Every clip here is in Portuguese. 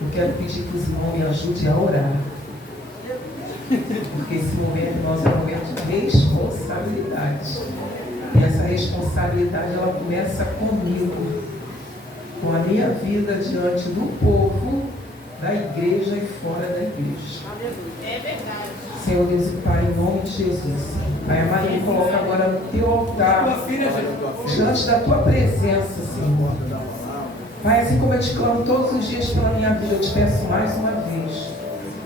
Eu quero pedir que os irmãos me ajudem a orar. Porque esse momento nós é um momento de responsabilidade. E essa responsabilidade ela começa comigo, com a minha vida diante do povo, da igreja e fora da igreja. É verdade. Senhor Deus e Pai, em nome de Jesus. Pai amado, me coloca agora no teu altar, diante da tua presença, Senhor. Pai, assim como eu te clamo todos os dias pela minha vida, eu te peço mais uma vez.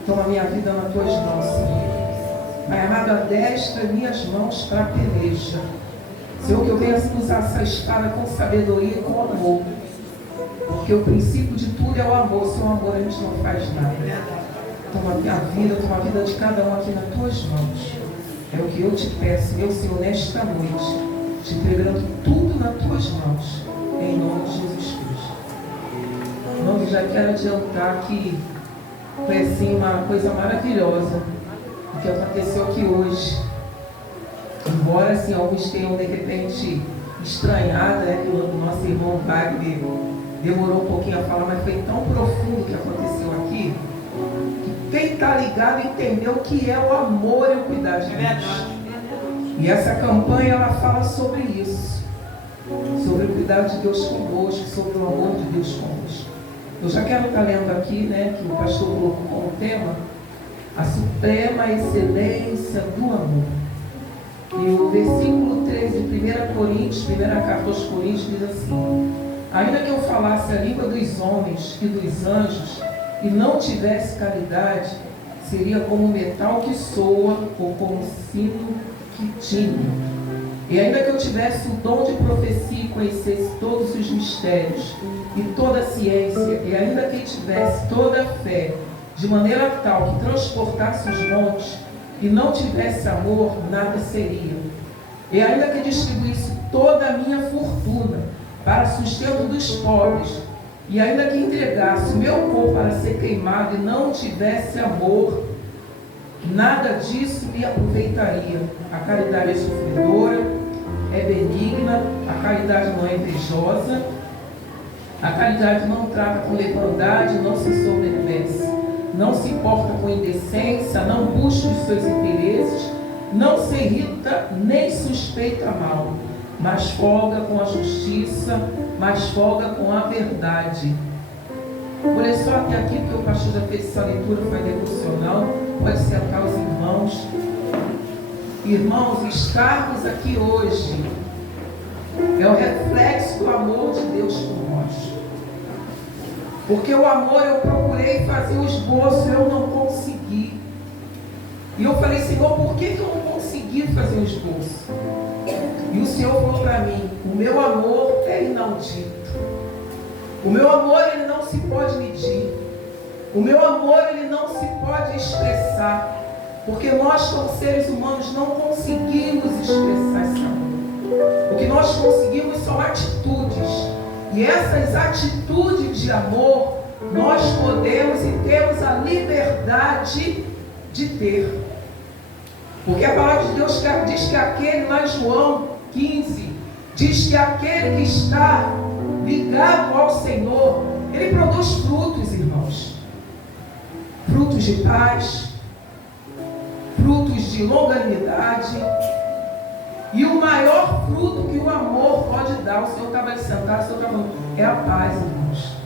Toma minha vida nas tuas mãos, Senhor. Pai amado, adestra minhas mãos para a peleja. Senhor, que eu venha usar essa espada com sabedoria e com amor. Porque o princípio de tudo é o amor. Sem o amor a gente não faz nada. Toma a minha vida, toma a vida de cada um aqui nas tuas mãos. É o que eu te peço, meu Senhor, nesta noite. Te entregando tudo nas tuas mãos. Em nome de Jesus Cristo. Irmão, eu já quero adiantar que foi assim uma coisa maravilhosa o que aconteceu aqui hoje. Embora assim, alguns tenham de repente estranhado, né, que o nosso irmão Wagner demorou um pouquinho a falar, mas foi tão profundo o que aconteceu aqui, que quem está ligado entendeu o que é o amor e o cuidar de Deus. E essa campanha ela fala sobre isso, sobre o cuidado de Deus conosco, sobre o amor de Deus conosco. Eu já quero estar lendo aqui, né, que o pastor colocou como tema, a suprema excelência do amor. E o versículo 13 de 1 Coríntios, primeira carta aos Coríntios, diz assim: ainda que eu falasse a língua dos homens e dos anjos, e não tivesse caridade, seria como metal que soa, ou como sino que tine. E ainda que eu tivesse o dom de profecia e conhecesse todos os mistérios e toda a ciência, e ainda que tivesse toda a fé, de maneira tal que transportasse os montes, e não tivesse amor, nada seria. E ainda que distribuísse toda a minha fortuna para sustento dos pobres, e ainda que entregasse o meu corpo para ser queimado e não tivesse amor, nada disso me aproveitaria. A caridade é sofredora, é benigna, a caridade não é invejosa, a caridade não trata com leviandade, não se soberbece, não se importa com indecência, não busca os seus interesses, não se irrita nem suspeita mal, mas folga com a justiça, mas folga com a verdade. Por isso, só até aqui, porque o pastor já fez essa leitura, foi devocional, pode sentar os irmãos. Irmãos, estarmos aqui hoje é o reflexo do amor de Deus por nós. Porque o amor, eu procurei fazer o esboço, eu não consegui. E eu falei, Senhor, por que eu não consegui fazer o esboço? E o Senhor falou para mim, o meu amor é inaudito. O meu amor, ele não se pode medir. O meu amor, ele não se pode expressar. Porque nós, como seres humanos, não conseguimos expressar esse amor. O que nós conseguimos são atitudes. E essas atitudes de amor, nós podemos e temos a liberdade de ter. Porque a palavra de Deus diz que aquele, lá em João 15, diz que aquele que está ligado ao Senhor, ele produz frutos, irmãos. Frutos de paz, frutos de longanimidade. E o maior fruto que o amor pode dar, o Senhor estava ali sentado, o Senhor estava falando, é a paz, irmãos.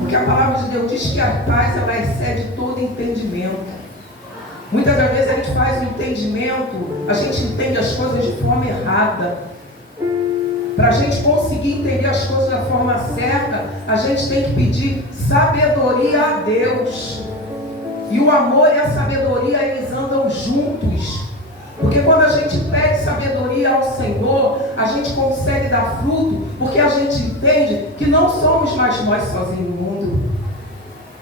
Porque a palavra de Deus diz que a paz, ela excede todo entendimento. Muitas das vezes a gente faz o entendimento, a gente entende as coisas de forma errada. Para a gente conseguir entender as coisas da forma certa, a gente tem que pedir sabedoria a Deus. E o amor e a sabedoria, eles andam juntos. Porque quando a gente pede sabedoria ao Senhor, a gente consegue dar fruto, porque a gente entende que não somos mais nós sozinhos no mundo.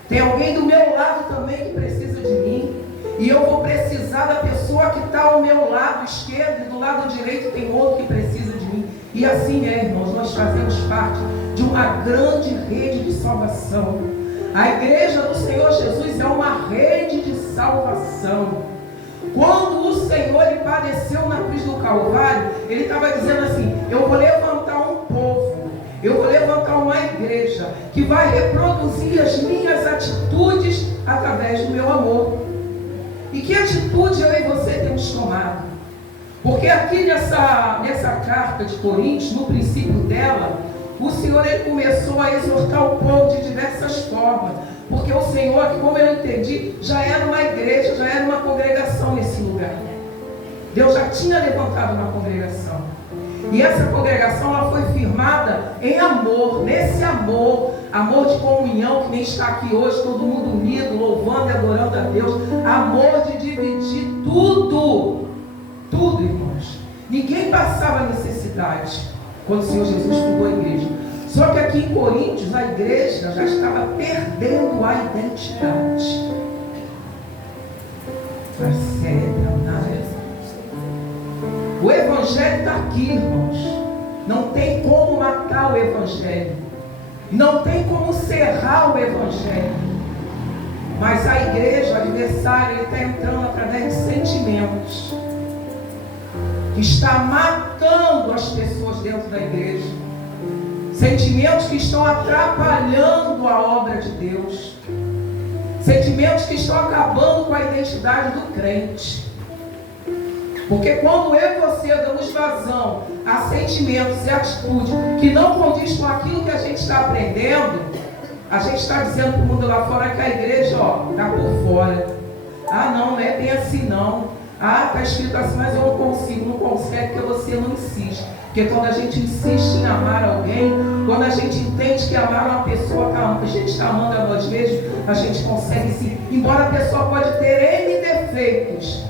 Tem alguém do meu lado também que precisa de mim. E eu vou precisar da pessoa que está ao meu lado esquerdo, e do lado direito tem outro que precisa de mim. E assim é, irmãos, nós fazemos parte de uma grande rede de salvação. A igreja do Senhor Jesus é uma rede de salvação. Quando o Senhor ele padeceu na cruz do Calvário, ele estava dizendo assim, eu vou levantar um povo, Eu vou levantar uma igreja que vai reproduzir as minhas atitudes através do meu amor. E que atitude eu e você temos tomado? Porque aqui nessa carta de Coríntios, no princípio dela, o Senhor ele começou a exortar o povo de diversas formas. Porque o Senhor, como eu entendi, já era uma igreja, já era uma congregação nesse lugar. Deus já tinha levantado uma congregação. E essa congregação ela foi firmada em amor, nesse amor de comunhão, que nem está aqui hoje, todo mundo unido, louvando e adorando a Deus, amor de dividir tudo, irmãos. Ninguém passava necessidade quando o Senhor Jesus fundou a igreja. Só que aqui em Coríntios, a igreja já estava perdendo a identidade. O Evangelho está aqui, irmãos. Não tem como matar o Evangelho. Não tem como cerrar o Evangelho. Mas a igreja, o adversário, ele está entrando através de sentimentos. Que está matando as pessoas dentro da igreja. Sentimentos que estão atrapalhando a obra de Deus. Sentimentos que estão acabando com a identidade do crente. Porque quando eu e você damos vazão a sentimentos e atitudes que não condiz com aquilo que a gente está aprendendo, a gente está dizendo para o mundo lá fora que a igreja está por fora. Não é bem assim não. Está escrito assim, mas eu não consigo, não consegue, porque você não insiste. Porque quando a gente insiste em amar alguém, quando a gente entende que amar uma pessoa, a gente está amando a nós mesmos, a gente consegue sim. Embora a pessoa pode ter N defeitos,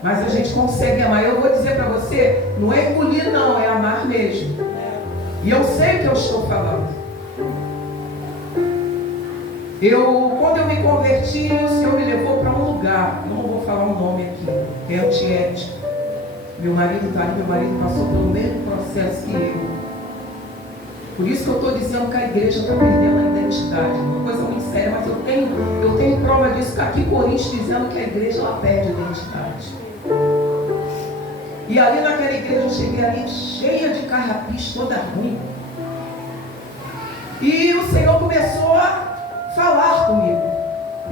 mas a gente consegue amar. Eu vou dizer para você, não é engolir não, é amar mesmo. E eu sei o que eu estou falando. Quando eu me converti, o Senhor me levou para um lugar, não vou falar o nome aqui, é antiético. Meu marido está ali, meu marido passou pelo mesmo processo que eu. Por isso que eu estou dizendo que a igreja está perdendo a identidade. Uma coisa muito séria, mas eu tenho prova disso, que aqui em Coríntios dizendo que a igreja ela perde a identidade. E ali naquela igreja eu cheguei ali cheia de carrapicho, toda ruim. E o Senhor começou a falar comigo.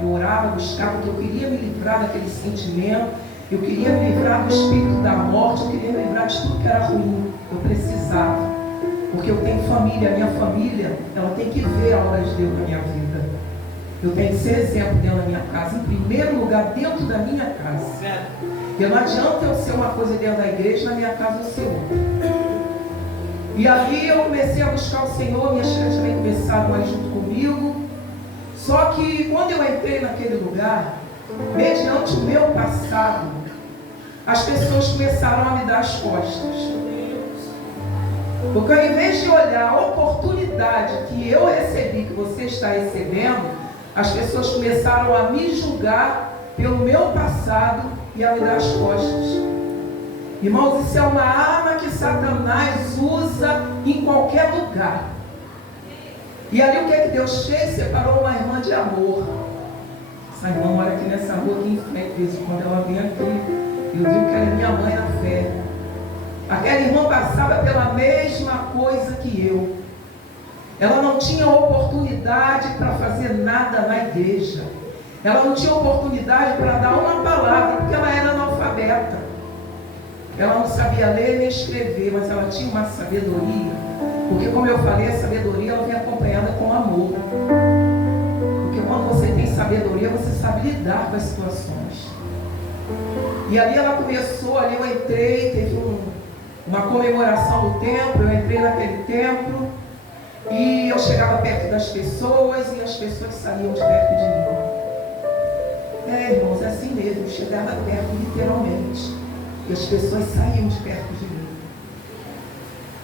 Eu orava, buscava, porque eu queria me livrar daquele sentimento. Eu queria me livrar do espírito da morte. Eu queria me livrar de tudo que era ruim. Eu precisava. Porque eu tenho família. A minha família, ela tem que ver a obra de Deus na minha vida. Eu tenho que ser exemplo dentro da minha casa. Em primeiro lugar, dentro da minha casa. E não adianta eu ser uma coisa dentro da igreja, na minha casa eu ser outra. E ali eu comecei a buscar o Senhor. Minhas filhas também começaram a ir junto comigo. Só que quando eu entrei naquele lugar, mediante o meu passado, as pessoas começaram a me dar as costas. Porque ao invés de olhar a oportunidade que eu recebi, que você está recebendo, as pessoas começaram a me julgar pelo meu passado e a me dar as costas. Irmãos, isso é uma arma que Satanás usa em qualquer lugar. E ali o que é que Deus fez? Separou uma irmã de amor. Essa irmã mora aqui nessa rua, aqui em frente, de vez em quando ela vem aqui. Eu digo que ela é minha mãe na fé. Aquela irmã passava pela mesma coisa que eu. Ela não tinha oportunidade para fazer nada na igreja. Ela não tinha oportunidade para dar uma palavra, porque ela era analfabeta. Ela não sabia ler nem escrever, mas ela tinha uma sabedoria. Porque, como eu falei, a sabedoria ela vem acompanhada com amor. Porque quando você tem sabedoria, você sabe lidar com as situações. E ali ela começou, ali eu entrei, teve uma comemoração do templo, eu entrei naquele templo, e eu chegava perto das pessoas, e as pessoas saíam de perto de mim. Irmãos, é assim mesmo, eu chegava perto literalmente, e as pessoas saíam de perto de mim.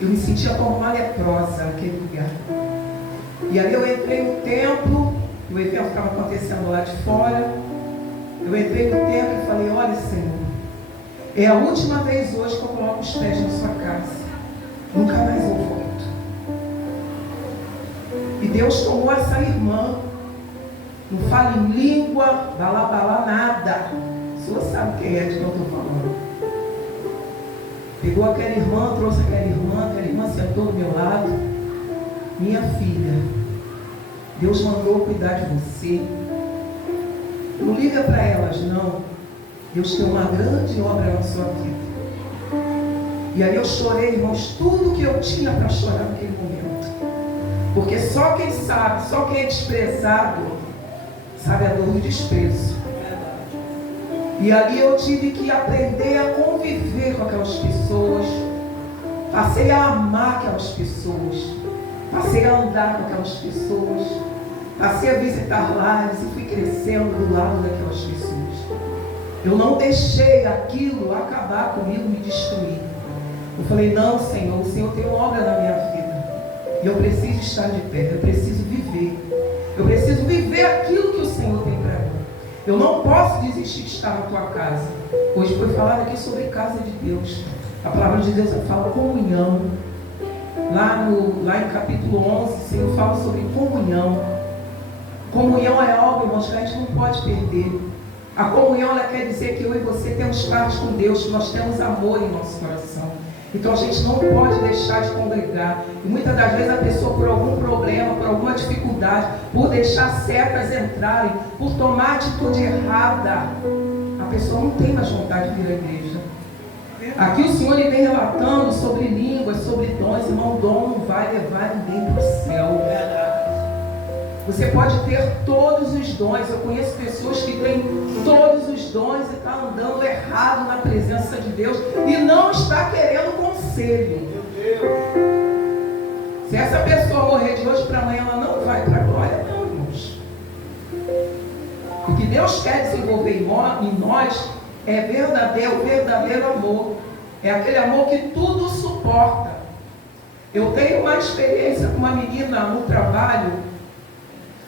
Eu me sentia como uma leprosa naquele lugar. E ali eu entrei no templo, o evento estava acontecendo lá de fora. Eu entrei no templo e falei: olha, Senhor, é a última vez hoje que eu coloco os pés na sua casa. Nunca mais eu volto. E Deus tomou essa irmã. Não fala em língua, balá, nada. O senhor sabe quem é de que eu estou falando. Pegou aquela irmã, trouxe aquela irmã sentou do meu lado. minha filha, Deus mandou cuidar de você. Não liga para elas, não. Deus tem uma grande obra na sua vida. E aí eu chorei, irmãos, tudo que eu tinha para chorar naquele momento. Porque só quem sabe, só quem é desprezado, sabe a dor do desprezo. E ali eu tive que aprender a conviver com aquelas pessoas. Passei a amar aquelas pessoas. Passei a andar com aquelas pessoas. Passei a visitar lares e fui crescendo do lado daquelas pessoas. Eu não deixei aquilo acabar comigo, me destruir. Eu falei, não, Senhor, o Senhor tem uma obra na minha vida. E eu preciso estar de pé, eu preciso viver. Eu preciso viver aquilo que o Senhor tem para mim. Eu não posso desistir de estar na tua casa. Hoje foi falado aqui sobre casa de Deus. A palavra de Deus fala comunhão. Lá em capítulo 11, o Senhor fala sobre comunhão. Comunhão é algo, irmãos, que a gente não pode perder. A comunhão, ela quer dizer que eu e você temos parte com Deus, que nós temos amor em nosso coração. Então a gente não pode deixar de congregar. E muitas das vezes a pessoa, por algum problema, por alguma dificuldade, por deixar setas entrarem, por tomar atitude errada, a pessoa não tem mais vontade de vir à igreja. Aqui o Senhor ele vem relatando sobre línguas, sobre dons. Irmão, dom não vai levar ninguém para o céu. Você pode ter todos os dons. Eu conheço pessoas que têm todos os dons e estão andando errado na presença de Deus e não está querendo conselho. Se essa pessoa morrer de hoje para amanhã, ela não vai para a glória, não, irmãos. O que Deus quer desenvolver em nós é o verdadeiro amor. É aquele amor que tudo suporta. Eu tenho uma experiência com uma menina no trabalho.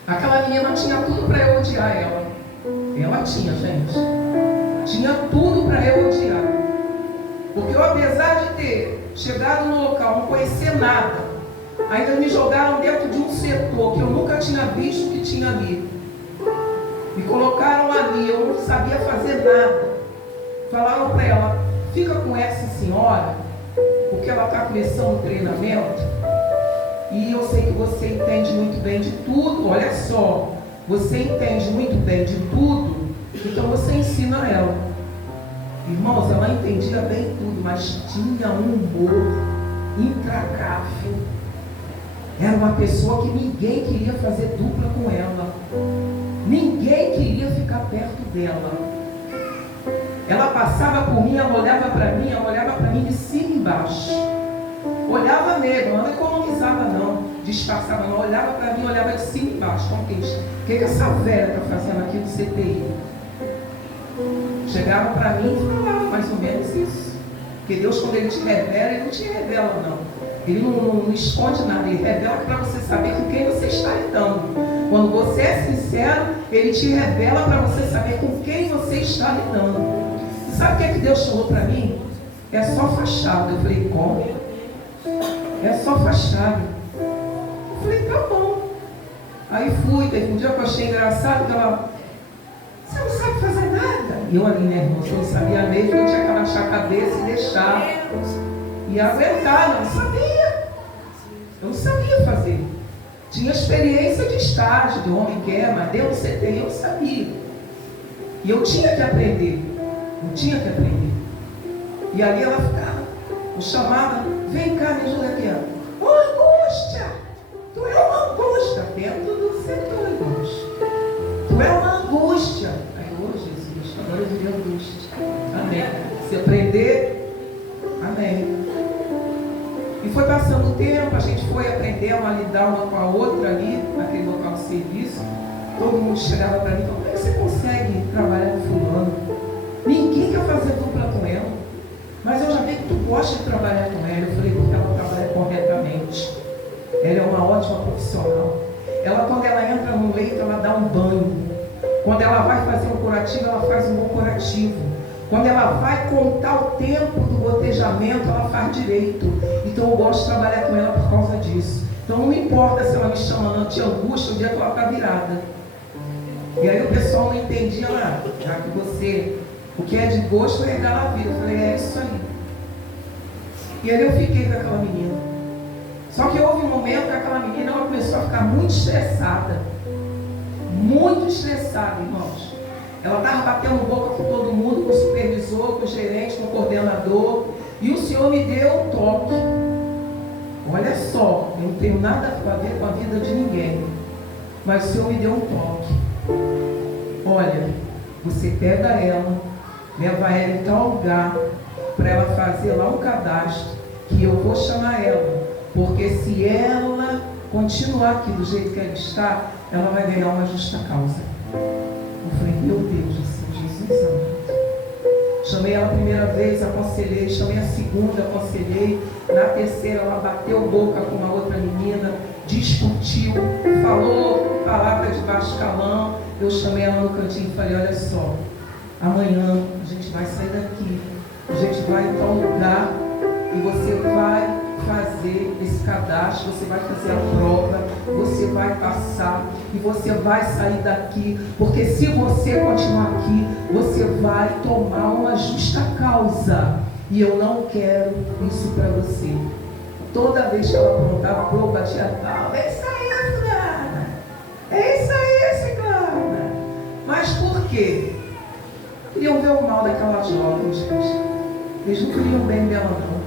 Aquela menina tinha tudo para eu odiar ela. Ela tinha, gente. Tinha tudo para eu odiar. Porque eu, apesar de ter chegado no local, não conhecer nada, ainda me jogaram dentro de um setor que eu nunca tinha visto que tinha ali. Me colocaram ali, eu não sabia fazer nada. Falaram para ela, fica com essa senhora, porque ela está começando o treinamento. E eu sei que você entende muito bem de tudo. Olha só, você entende muito bem de tudo, então você ensina ela. Irmãos, ela entendia bem tudo, mas tinha um humor intragável. Era uma pessoa que ninguém queria fazer dupla com ela. Ninguém queria ficar perto dela. Ela passava por mim, ela olhava para mim de cima e embaixo. Olhava mesmo, ela não economizava não, disfarçava não, olhava para mim, olhava de cima e embaixo. Então, o que essa velha está fazendo aqui no CTI? Chegava para mim e falava mais ou menos isso. Porque Deus, quando Ele te revela, Ele não te revela não. Ele não esconde nada, Ele revela para você saber com quem você está lidando. Quando você é sincero, Ele te revela para você saber com quem você está lidando. E sabe o que é que Deus falou para mim? É só fachada. Eu falei, como? É só fachada. Eu falei, tá bom. Aí fui, teve um dia que eu achei engraçado que ela, você não sabe fazer nada. E eu ali, né, irmão, eu não sabia mesmo, eu tinha que abaixar a cabeça e deixar. E aguentar, não sabia. Eu não sabia fazer. Tinha experiência de estágio, de homem que é, mas deu um CTI, eu sabia. E eu tinha que aprender. Eu tinha que aprender. E ali ela ficava, eu chamava, vem cá, me ajuda aqui. Ô, angústia! Tu é uma angústia dentro do setor, irmãos. Tu é uma angústia. Aí, ô Jesus, agora eu virei angústia. Amém. Se aprender, amém. E foi passando o tempo, a gente foi aprendendo a lidar uma com a outra ali, naquele local de serviço. Todo mundo chegava para mim e falava, como é que você consegue trabalhar com fulano? Ninguém quer fazer dupla com ela. Mas eu já vi que tu gosta de trabalhar com ela. Eu falei, porque ela trabalha corretamente. Ela é uma ótima profissional. Ela, quando ela entra no leito, ela dá um banho. Quando ela vai fazer um curativo, ela faz um bom curativo. Quando ela vai contar o tempo do gotejamento, ela faz direito. Então eu gosto de trabalhar com ela por causa disso. Então não importa se ela me chama não de angústia, o dia que ela está virada. E aí o pessoal não entendia lá, já que você, o que é de gosto é regalar a vida. Eu falei, é isso aí. E aí eu fiquei com aquela menina. Só que houve um momento que aquela menina ela começou a ficar muito estressada. Muito estressada, irmãos. Ela estava batendo boca com todo mundo, com o supervisor, com o gerente, com o coordenador. E o Senhor me deu um toque. Olha só, eu não tenho nada a ver com a vida de ninguém. Mas o Senhor me deu um toque. Olha, você pega ela, leva ela em tal lugar, para ela fazer lá um cadastro, que eu vou chamar ela. Porque se ela continuar aqui do jeito que ela está, ela vai ganhar uma justa causa. Eu falei, meu Deus, Jesus amado. Chamei ela a primeira vez, aconselhei. Chamei a segunda, aconselhei. Na terceira, ela bateu boca com uma outra menina, discutiu, falou palavras de baixo calão. Eu chamei ela no cantinho e falei, olha só, amanhã a gente vai sair daqui, a gente vai em tal lugar e você vai fazer esse cadastro, você vai fazer a prova, você vai passar e você vai sair daqui, porque se você continuar aqui, você vai tomar uma justa causa, e eu não quero isso para você. Toda vez que ela aprontava, eu batia a palma, é isso aí, fulana, é isso aí, ciclana. Mas por quê? Queriam ver o mal daquela jovem, gente. Eles não queriam bem dela, não.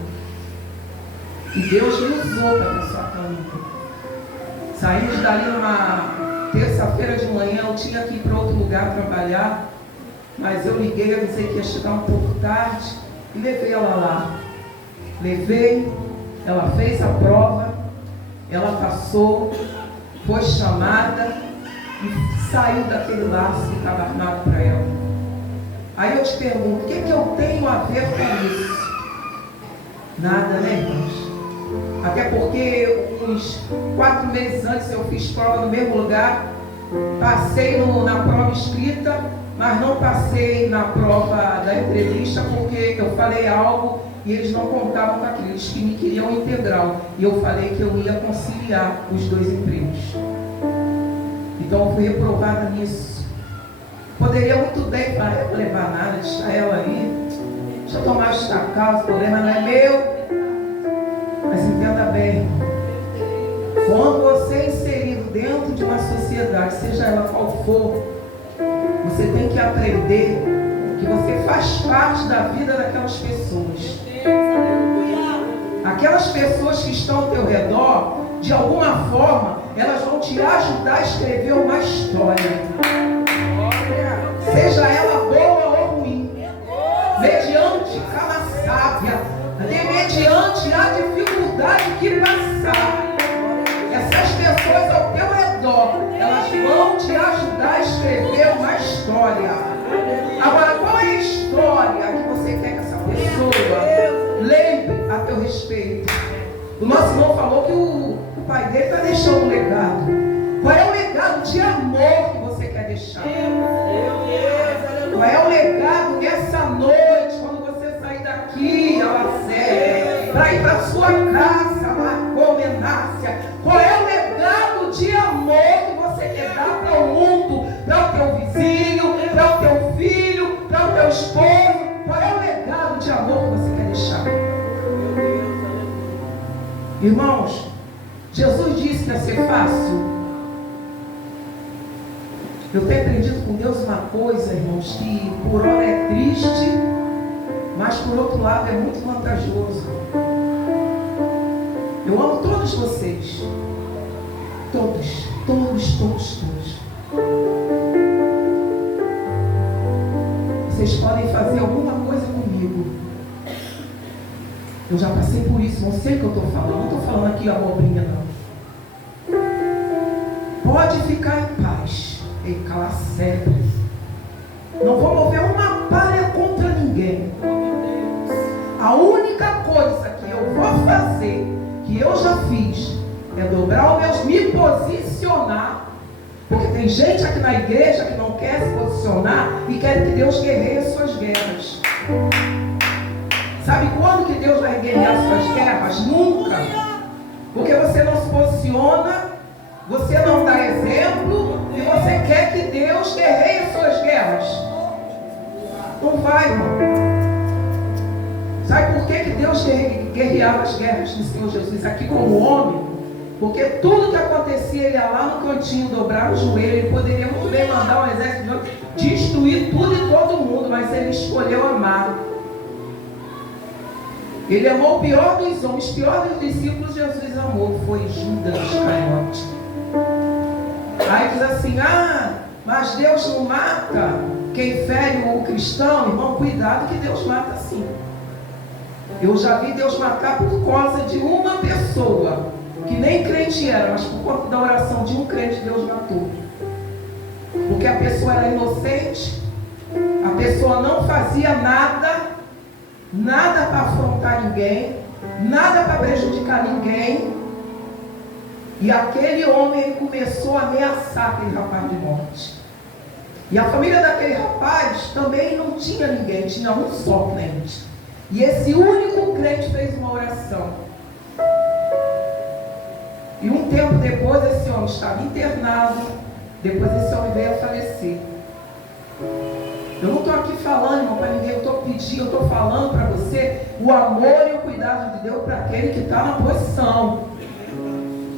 E Deus me usou para abençoar aquela menina. Saímos dali numa terça-feira de manhã, eu tinha que ir para outro lugar trabalhar, mas eu liguei, avisei que ia chegar um pouco tarde e levei ela lá. Levei, ela fez a prova, ela passou, foi chamada e saiu daquele laço que estava armado para ela. Aí eu te pergunto, o que eu tenho a ver com isso? Nada, né, irmãos? Até porque uns 4 meses antes eu fiz prova no mesmo lugar, passei na prova escrita, mas não passei na prova da entrevista porque eu falei algo e eles não contavam com aquilo, eles me queriam integral. E eu falei que eu ia conciliar os 2 empregos. Então eu fui reprovada nisso. Poderia muito bem falar, eu vou levar nada, deixa ela aí, deixa eu tomar esta causa, o problema não é meu. Mas entenda bem, quando você é inserido dentro de uma sociedade, seja ela qual for, você tem que aprender que você faz parte da vida daquelas pessoas. Aquelas pessoas que estão ao teu redor, de alguma forma, elas vão te ajudar a escrever uma história. Seja ela boa ou ruim, mediante cada sábia, mediante a dificuldade que passar. Essas pessoas ao teu redor, elas vão te ajudar a escrever uma história. Agora, qual é a história que você quer que essa pessoa lembre a teu respeito? O nosso irmão falou que o pai dele está deixando um legado. Qual é o legado de amor que você quer deixar? Qual é o legado nessa noite, quando você sair daqui, para ir para sua casa, Marcou Menácia? Qual é o legado de amor que você quer dar para o mundo, para o teu vizinho, para o teu filho, para o teu esposo? Qual é o legado de amor que você quer deixar? Irmãos, Jesus disse que ia ser fácil. Eu tenho aprendido com Deus uma coisa, irmãos, que por hora é triste, mas por outro lado é muito vantajoso. Eu amo todos vocês. Todos. Vocês podem fazer alguma coisa comigo. Eu já passei por isso, não sei o que eu estou falando. Não estou falando aqui abobrinha, não. Pode ficar em paz. Ei, cala sempre. Não vou mover uma palha contra ninguém. A única coisa que eu vou fazer, que eu já fiz, é dobrar os meus, me posicionar. Porque tem gente aqui na igreja que não quer se posicionar e quer que Deus guerreie as suas guerras. Sabe quando que Deus vai guerrear as suas guerras? Nunca. Porque você não se posiciona, você não dá exemplo e você quer que Deus guerreie as suas guerras. Não vai, irmão. Sabe por que Deus guerreava as guerras do Senhor Jesus aqui como homem, porque tudo que acontecia, ele ia lá no cantinho, dobrar o joelho, ele poderia muito bem mandar um exército de destruir tudo e todo mundo, mas ele escolheu amar. Ele amou o pior dos homens, o pior dos discípulos. Jesus amou, foi Judas Iscariote. Aí diz assim: mas Deus não mata quem fere o cristão. Irmão, cuidado que Deus mata sim. Eu já vi Deus matar por causa de uma pessoa, que nem crente era, mas por conta da oração de um crente, Deus matou. Porque a pessoa era inocente, a pessoa não fazia nada para afrontar ninguém, nada para prejudicar ninguém, e aquele homem começou a ameaçar aquele rapaz de morte. E a família daquele rapaz também não tinha ninguém, tinha um só crente. E esse único crente fez uma oração. E um tempo depois esse homem estava internado. Depois esse homem veio a falecer. Eu não estou aqui falando, irmão, para ninguém. Eu estou pedindo, eu estou falando para você o amor e o cuidado de Deus para aquele que está na posição.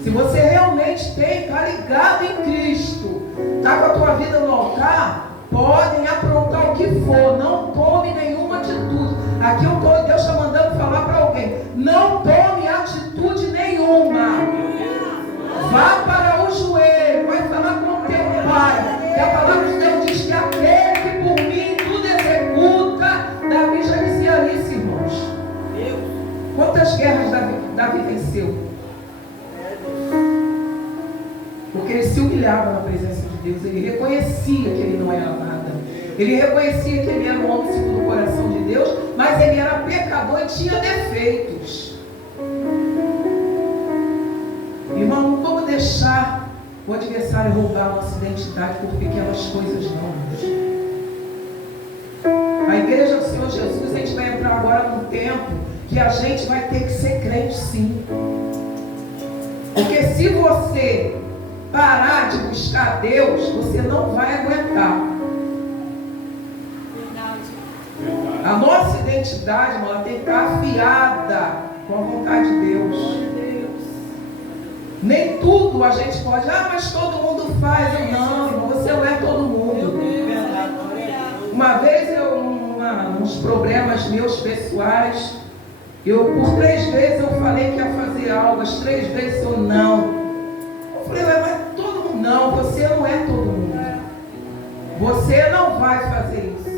Se você realmente está ligado em Cristo, está com a tua vida no altar, podem aprontar o que for, não tome nenhuma atitude. Aqui Deus está mandando falar para alguém: não tome atitude nenhuma. Vá para o joelho, vai falar com o teu pai. E a palavra de Deus diz que aquele que por mim tudo executa. Davi já dizia isso, irmãos. Quantas guerras Davi venceu? Porque ele se humilhava na presença de Deus. Ele reconhecia que ele não era nada. Ele reconhecia que ele era um homem segundo o coração de Deus, mas ele era pecador e tinha defeitos. Irmão, não vamos deixar o adversário roubar a nossa identidade por pequenas coisas, não. A igreja do Senhor Jesus, a gente vai entrar agora num tempo que a gente vai ter que ser crente, sim. Porque se você parar de buscar Deus, você não vai aguentar. A nossa identidade, irmão, ela tem que estar afiada com a vontade de Deus. Nem tudo a gente pode, mas todo mundo faz. Não, irmão, você não é todo mundo. Uma vez uns problemas meus pessoais, por 3 vezes eu falei que ia fazer algo, as 3 vezes eu não. Eu falei: mas todo mundo não, você não é todo mundo. Você não vai fazer isso.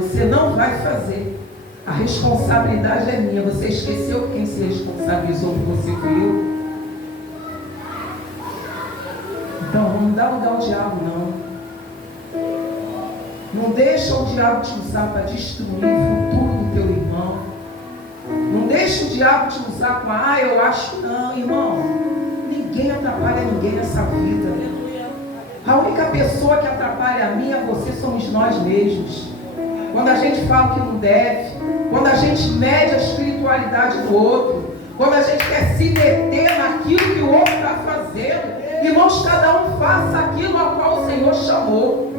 Você não vai fazer. A responsabilidade é minha. Você esqueceu quem se responsabilizou por você fui eu? Então, não dá lugar ao diabo, não. Não deixa o diabo te usar para destruir o futuro do teu irmão. Não deixa o diabo te usar com, eu acho que não, irmão. Ninguém atrapalha ninguém nessa vida. A única pessoa que atrapalha a mim e a você somos nós mesmos. Quando a gente fala que não deve, quando a gente mede a espiritualidade do outro, quando a gente quer se meter naquilo que o outro está fazendo. Irmãos, cada um faça aquilo a qual o Senhor chamou.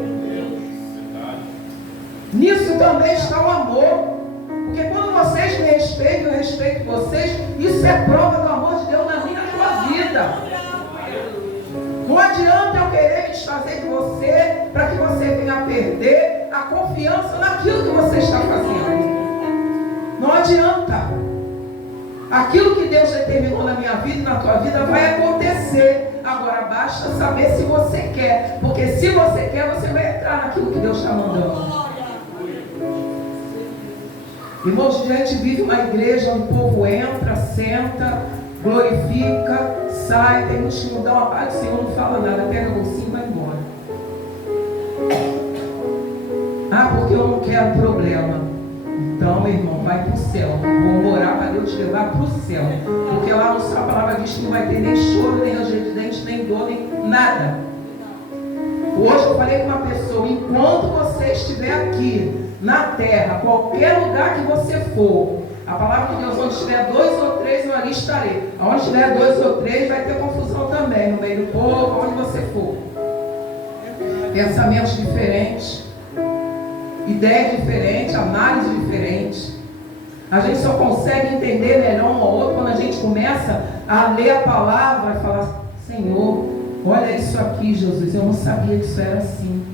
Nisso também está o amor. Porque quando vocês me respeitam, eu respeito vocês, isso é prova do amor de Deus na minha e na tua vida. Não adianta eu querer me desfazer de você para que você venha a perder a confiança naquilo que você está fazendo. Não adianta. Aquilo que Deus determinou na minha vida e na tua vida vai acontecer. Agora basta saber se você quer. Porque se você quer, você vai entrar naquilo que Deus está mandando. Irmãos, a gente vive uma igreja onde o povo entra, senta, glorifica, sai, tem uns que não dão a paz do Senhor, não fala nada, pega o bolsinho e vai embora. Porque eu não quero problema. Então, meu irmão, vai para o céu. Vou orar para Deus te levar para o céu. Porque lá a palavra diz que não vai ter nem choro, nem ranger de dente, nem dor, nem nada. Hoje eu falei com uma pessoa: enquanto você estiver aqui na terra, qualquer lugar que você for, a palavra de Deus, onde estiver 2 ou 3, eu ali estarei. Onde estiver 2 ou 3, vai ter confusão também, no meio do povo, onde você for. Pensamentos diferentes, ideias diferentes, análise diferente. A gente só consegue entender melhor um ao outro quando a gente começa a ler a palavra e falar: Senhor, olha isso aqui, Jesus, eu não sabia que isso era assim.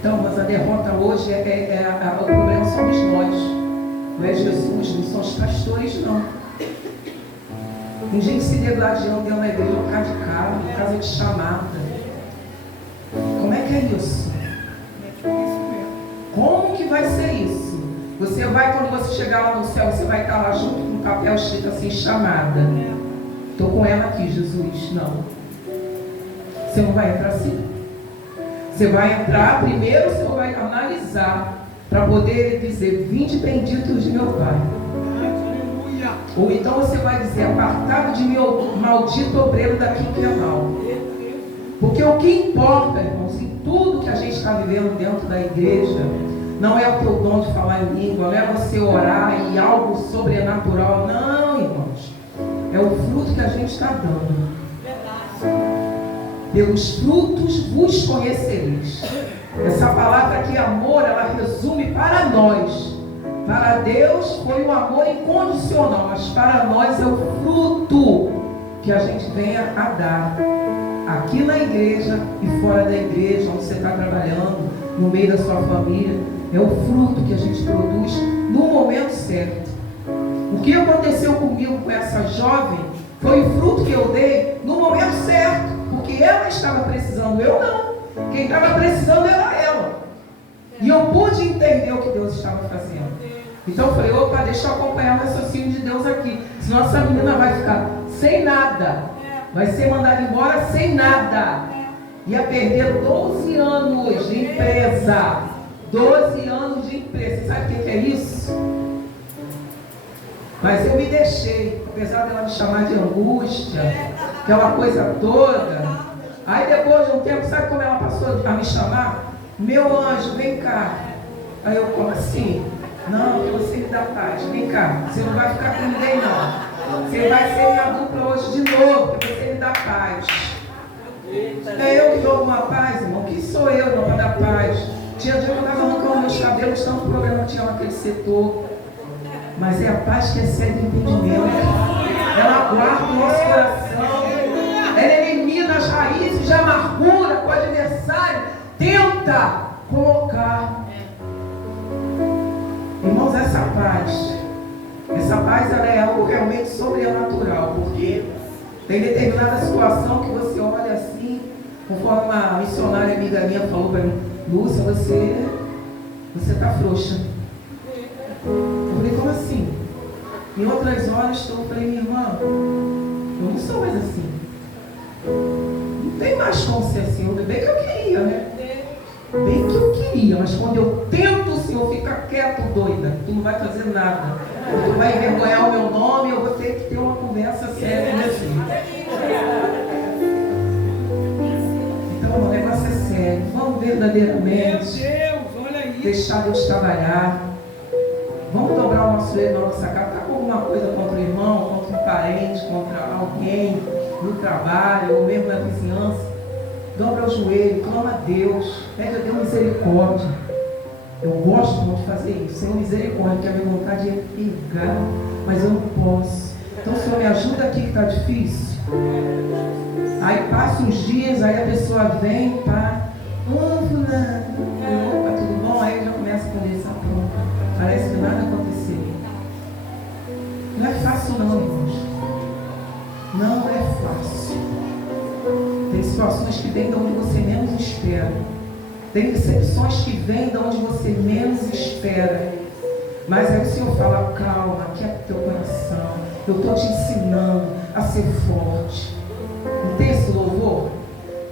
Então, mas a derrota hoje o problema somos nós. Não é Jesus, não são os pastores, não. Tem gente se degladiando dentro da igreja, por causa de carro, por causa de chamada. Como é que é isso? Como que vai ser isso? Você vai, quando você chegar lá no céu, você vai estar lá junto com um papel escrito assim, chamada. Estou com ela aqui, Jesus. Não. Você não vai entrar assim. Você vai entrar, primeiro você vai analisar, para poder dizer: vinde benditos de meu Pai. Ou então você vai dizer: apartado de mim, maldito obreiro daquilo que é mal. Porque o que importa, irmãos, em tudo que a gente está vivendo dentro da igreja, não é o teu dom de falar em língua, não é você orar e algo sobrenatural. Não, irmãos. É o fruto que a gente está dando. Pelos frutos vos conhecereis. Essa palavra aqui, amor, ela resume para nós. Para Deus foi um amor incondicional, mas para nós é o fruto que a gente venha a dar. Aqui na igreja e fora da igreja, onde você está trabalhando, no meio da sua família, é o fruto que a gente produz no momento certo. O que aconteceu comigo com essa jovem foi o fruto que eu dei no momento certo, porque ela estava precisando, eu não. Quem estava precisando era ela. E eu pude entender o que Deus estava fazendo. Então eu falei: opa, deixa eu acompanhar o raciocínio de Deus aqui. Senão essa menina vai ficar sem nada. Vai ser mandada embora sem nada. Ia perder 12 anos de empresa. 12 anos de empresa. Você sabe o que é isso? Mas eu me deixei. Apesar dela me chamar de angústia, aquela coisa toda. Aí depois de um tempo, sabe como ela passou a me chamar? Meu anjo, vem cá. Aí eu: como assim? Não, que você me dá paz. Vem cá, você não vai ficar com ninguém não. Você vai ser minha dupla hoje de novo, porque você me dá paz. É eu que dou uma paz, irmão? Quem sou eu não para dar paz? Tinha dia que eu estava arrancando meus cabelos, tanto programa tinha naquele setor. Mas é a paz que excede o entendimento. Ela guarda o nosso coração. Ela elimina as raízes de amargura que o adversário tenta colocar. Irmãos, essa paz ela é algo realmente sobrenatural, porque tem determinada situação que você olha assim, conforme uma missionária amiga minha falou para mim: Lúcia, você está frouxa. Eu falei: como assim? Em outras horas eu falei: minha irmã, eu não sou mais assim. Não tem mais como ser assim. Bem que eu queria, né? Bem que eu queria, mas quando eu tento, o Senhor fica quieto, doida. Tu não vai fazer nada. Tu vai envergonhar o meu nome, eu vou ter que ter uma conversa séria com você. Então o negócio é sério. Vamos verdadeiramente deixar Deus trabalhar. Vamos dobrar o nosso joelho na nossa casa. Está com alguma coisa contra o irmão, contra um parente, contra alguém no trabalho, ou mesmo na vizinhança? Dobra o joelho, clama a Deus, pede a Deus misericórdia. Eu gosto muito de fazer isso. Senhor, misericórdia, que a minha vontade é pegar, mas eu não posso. Então, Senhor, me ajuda aqui que está difícil. Aí passa uns dias, aí a pessoa vem, pá, fulano, opa, tudo bom? Aí eu já começo a conversar, pronto. Parece que nada aconteceu. Não é fácil não, irmãos. Não é fácil. Tem situações que vêm de onde você menos espera. Tem decepções que vêm de onde você menos espera. Mas aí o Senhor fala: calma, aquieta teu coração. Eu estou te ensinando a ser forte. Não tem esse louvor?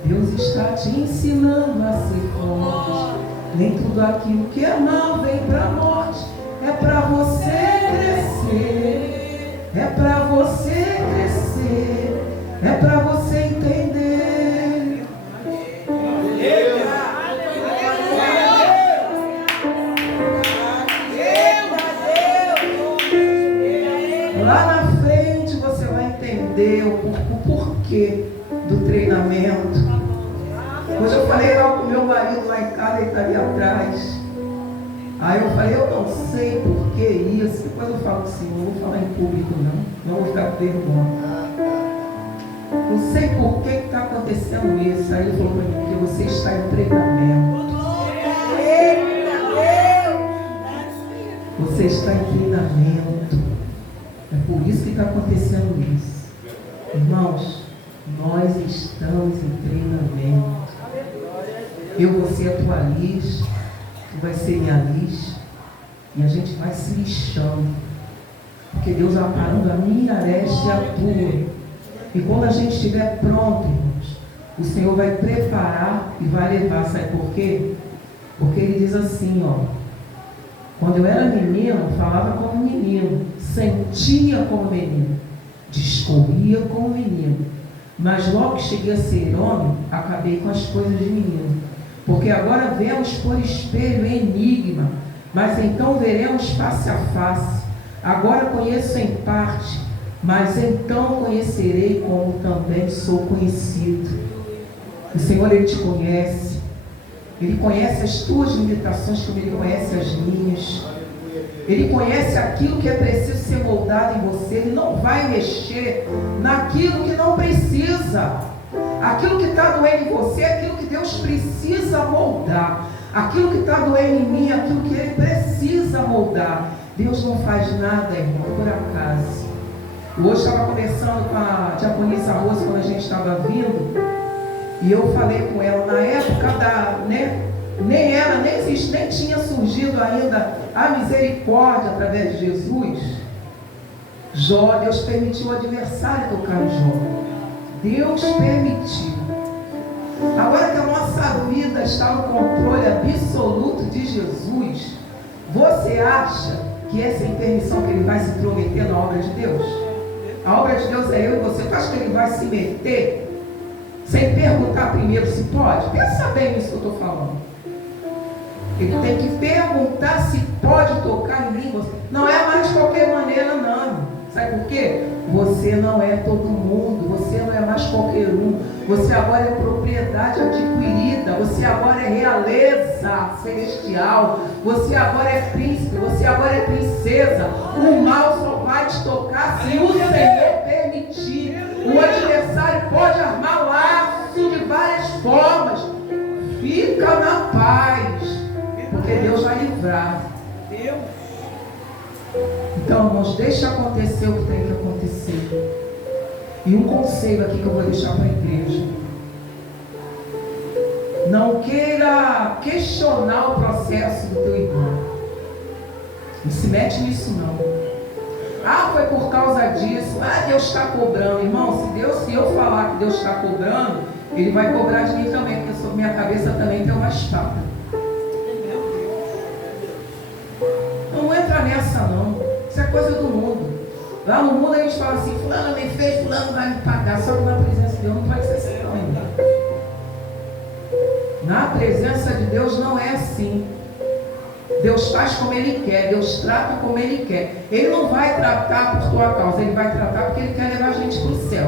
Deus está te ensinando a ser forte. Nem tudo aquilo que é mal vem para a morte. É para você crescer. É para você crescer. É para você entender. Lá na frente você vai entender o porquê do treinamento. Hoje eu falei lá com o meu marido lá em casa, ele está ali atrás. Aí eu falei, eu não sei por que isso. Depois eu falo com o Senhor, não vou falar em público não vou ficar com vergonha. Não sei por que está acontecendo isso. Aí ele falou para mim, porque você está em treinamento. Você está em treinamento. É por isso que está acontecendo isso. Irmãos, nós estamos em treinamento. Eu vou ser a tua Liz, tu vai ser minha Liz, e a gente vai se lixando, porque Deus vai parando a minha aresta e a tua. E quando a gente estiver pronto, irmãos, o Senhor vai preparar e vai levar. Sabe por quê? Porque Ele diz assim, ó: quando eu era menino, falava como menino, sentia como menino, discorria como menino, mas logo que cheguei a ser homem, acabei com as coisas de menino. Porque agora vemos por espelho em enigma, mas então veremos face a face. Agora conheço em parte, mas então conhecerei como também sou conhecido. O Senhor, Ele te conhece. Ele conhece as tuas limitações, como Ele conhece as minhas. Ele conhece aquilo que é preciso ser moldado em você. Ele não vai mexer naquilo que não precisa. Aquilo que está doendo em você é aquilo que Deus precisa moldar. Aquilo que está doendo em mim é aquilo que Ele precisa moldar. Deus não faz nada, irmão, por acaso. Hoje estava conversando com a diaconisa Rosa quando a gente estava vindo, e eu falei com ela, na época nem ela, nem existe, nem tinha surgido ainda a misericórdia através de Jesus. Jó, Deus permitiu o adversário tocar em Jó. Deus permitiu. Agora que a nossa vida está no controle absoluto de Jesus, você acha que é sem permissão que Ele vai se intrometer na obra de Deus? A obra de Deus é eu e você. Tu acha que Ele vai se meter sem perguntar primeiro se pode? Pensa bem nisso que eu estou falando. Ele tem que perguntar se pode tocar em mim. Não é mais de qualquer maneira, não. Sabe por quê? Você não é todo mundo. Você não é mais qualquer um. Você agora é propriedade adquirida. Você agora é realeza celestial. Você agora é príncipe. Você agora é princesa. O mal só vai te tocar se o Senhor permitir. O adversário pode armar laço de várias formas. Fica na paz, porque Deus vai livrar. Então, irmãos, deixa acontecer o que tem que acontecer. E um conselho aqui que eu vou deixar para a igreja: não queira questionar o processo do teu irmão. Não se mete nisso não. Ah, foi por causa disso. Ah, Deus está cobrando. Irmão, se eu falar que Deus está cobrando, Ele vai cobrar de mim também, porque sobre minha cabeça também tem uma espada. Não entra nessa não. Isso é coisa do mundo. Lá no mundo a gente fala assim: fulano me fez, fulano vai me pagar. Só que na presença de Deus não pode ser assim não, irmão. Na presença de Deus não é assim. Deus faz como Ele quer, Deus trata como Ele quer. Ele não vai tratar por tua causa, Ele vai tratar porque Ele quer levar a gente para o céu.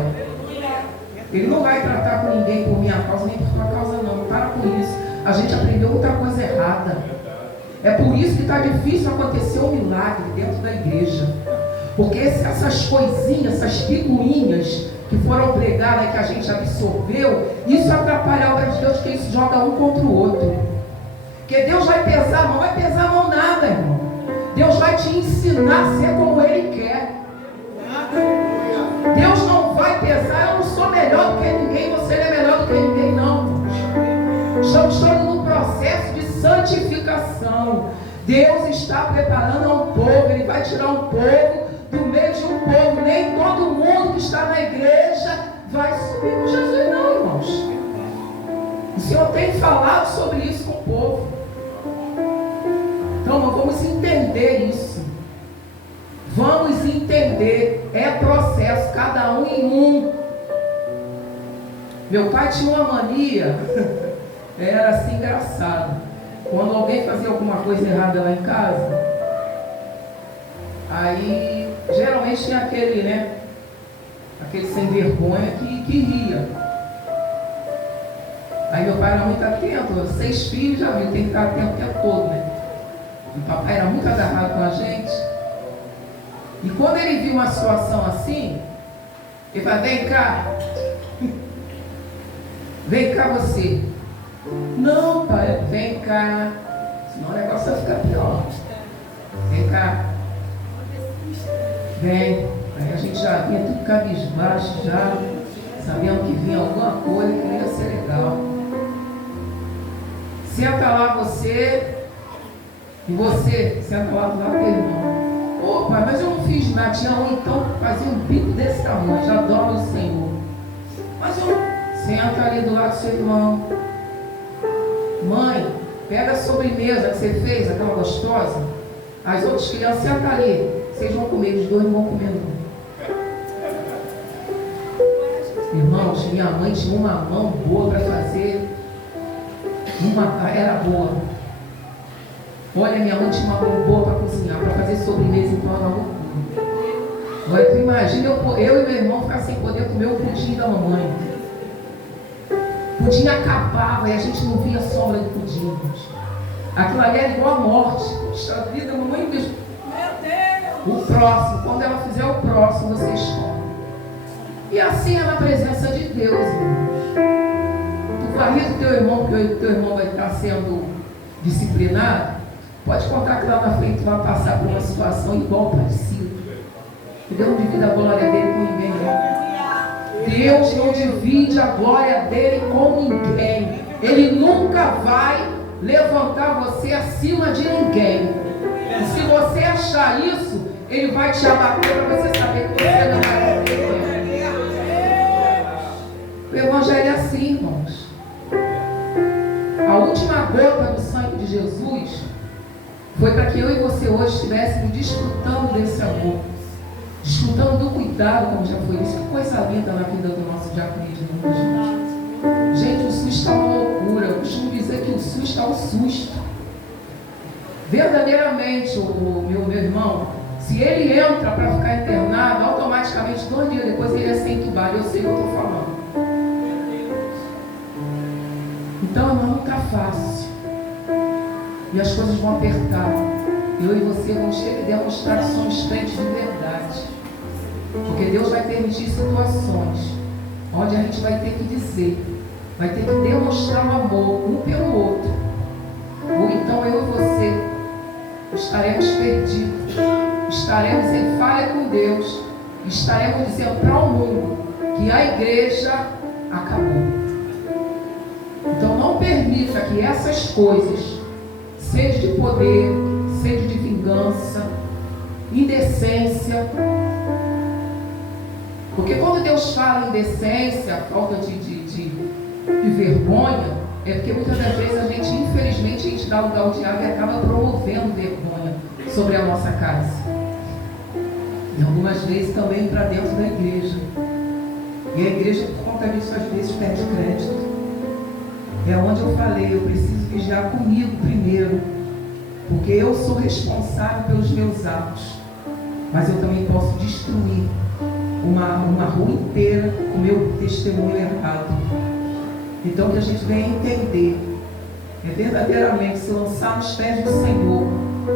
Ele não vai tratar com ninguém por minha causa, nem por tua causa não. Para com isso. A gente aprendeu muita coisa errada. É por isso que está difícil acontecer um milagre dentro da igreja. Porque essas coisinhas, essas picuinhas que foram pregadas, que a gente absorveu, isso atrapalha a obra de Deus, porque isso joga um contra o outro. Porque Deus vai pesar a mão, vai pesar a mão nada, irmão. Deus vai te ensinar a ser como Ele quer. Deus não vai pesar, eu não sou melhor do que ninguém, você não é melhor do que ninguém, não. Estamos todos no processo de santificação. Deus está preparando um povo, Ele vai tirar um povo do meio de um povo. Nem todo mundo que está na igreja vai subir com Jesus, não, irmãos. O Senhor tem falado sobre isso com o povo. Então vamos entender isso. Vamos entender. É processo, cada um em um. Meu pai tinha uma mania. Era assim engraçado. Quando alguém fazia alguma coisa errada lá em casa, aí geralmente tinha aquele, né? Aquele sem vergonha que ria. Aí meu pai era muito atento, 6 filhos, já viu, tem que estar atento o tempo todo, né? O papai era muito agarrado com a gente. E quando ele viu uma situação assim, ele falou: vem cá. Vem cá você. Não, pai, vem cá. Senão o negócio vai ficar pior. Vem cá. Vem. Aí a gente já vinha tudo cabisbaixo, já sabendo que vinha alguma coisa que não ia ser legal. Senta lá você. E você, senta lá do lado do irmão. Ô pai, mas eu não fiz nada. Tinha um então que fazia um bico desse tamanho. Já adora o Senhor. Mas eu senta ali do lado do seu irmão. Mãe, pega a sobremesa que você fez, aquela gostosa. As outras crianças, senta ali. Vocês vão comer, os dois não vão comer não. Irmãos, minha mãe tinha uma mão boa para fazer. Era boa. Olha, minha mãe tinha uma mão boa para cozinhar, para fazer sobremesa, então era loucura. Olha, tu imagina eu e meu irmão ficar sem poder comer o pudim da mamãe. O pudim acabava e a gente não via sombra de pudim, irmãos. Aquilo ali era igual a morte. Puxa vida, a mamãe diz: meu Deus! O próximo, quando ela fizer o próximo, você escolhe. E assim é na presença de Deus, irmãos. Tu varrias o teu irmão, porque o teu irmão vai estar sendo disciplinado. Pode contar que lá na frente tu vai passar por uma situação igual parecida. Deus não divide a glória dele com ninguém, não. Deus não divide a glória dele com ninguém. Ele nunca vai levantar você acima de ninguém. E se você achar isso, ele vai te abater para você saber que você não vai conseguir. O evangelho é assim, irmãos. A última gota do sangue de Jesus foi para que eu e você hoje estivéssemos desfrutando desse amor, desfrutando do cuidado, como já foi isso. Que coisa linda na vida do nosso diaconismo, gente. Gente, o SUS está uma loucura. Eu costumo dizer que o SUS está um susto. Verdadeiramente, o meu irmão, se ele entra para ficar internado, automaticamente 2 dias depois ele é ser entubado. Eu sei o que eu estou falando. Então, irmão, não está fácil. E as coisas vão apertar. Eu e você vamos ter que demonstrar que somos crentes de verdade. Porque Deus vai permitir situações onde a gente vai ter que dizer, vai ter que demonstrar o amor um pelo outro. Ou então eu e você estaremos perdidos, estaremos em falha com Deus, estaremos dizendo para o mundo que a igreja acabou. Então não permita que essas coisas, sede de poder, sede de vingança, indecência. Porque quando Deus fala em indecência, falta de vergonha, é porque muitas das vezes a gente, infelizmente, a gente dá lugar ao diabo e acaba promovendo vergonha sobre a nossa casa. E algumas vezes também para dentro da igreja. E a igreja, por conta disso, às vezes perde crédito. É onde eu falei, eu preciso vigiar comigo primeiro, porque eu sou responsável pelos meus atos, mas eu também posso destruir uma rua inteira com o meu testemunho errado. Então que a gente venha entender, é verdadeiramente se lançar nos pés do Senhor,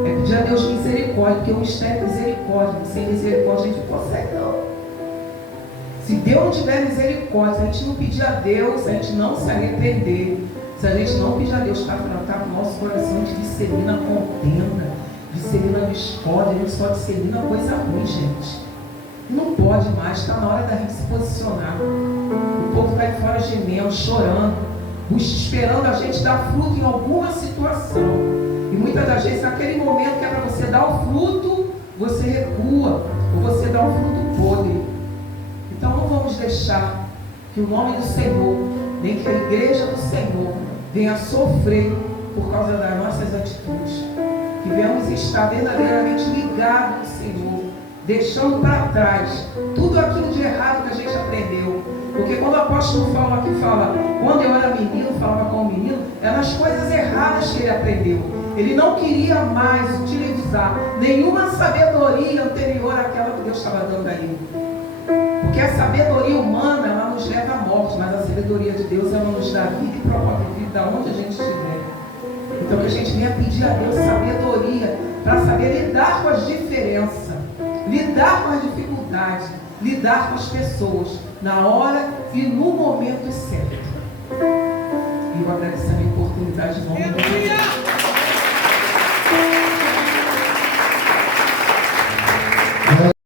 é pedir a Deus misericórdia, porque o mistério é misericórdia. Sem misericórdia a gente não consegue não. Se Deus não tiver misericórdia, se a gente não pedir a Deus, se a gente não se arrepender, se a gente não pedir a Deus para tratar o nosso coração, a gente dissemina contenda, dissemina discórdia, a gente só dissemina coisa ruim, gente. Não pode mais, está na hora da gente se posicionar. O povo está aí fora gemendo, chorando, esperando a gente dar fruto em alguma situação. E muitas das vezes, naquele momento que é para você dar o fruto, você recua, ou você dá um fruto podre. Então não vamos deixar que o nome do Senhor, nem que a igreja do Senhor venha sofrer por causa das nossas atitudes. Que venhamos estar verdadeiramente ligados ao Senhor, deixando para trás tudo aquilo de errado que a gente aprendeu. Porque quando o apóstolo Paulo aqui fala, quando eu era menino, falava com o menino, eram as coisas erradas que ele aprendeu. Ele não queria mais utilizar nenhuma sabedoria anterior àquela que Deus estava dando a ele. Porque a sabedoria humana, ela nos leva à morte, mas a sabedoria de Deus, ela nos dá vida e propósito de vida onde a gente estiver. Então que a gente venha pedir a Deus sabedoria para saber lidar com as diferenças, lidar com as dificuldades, lidar com as pessoas na hora e no momento certo. E eu agradeço a minha oportunidade de nome de Deus.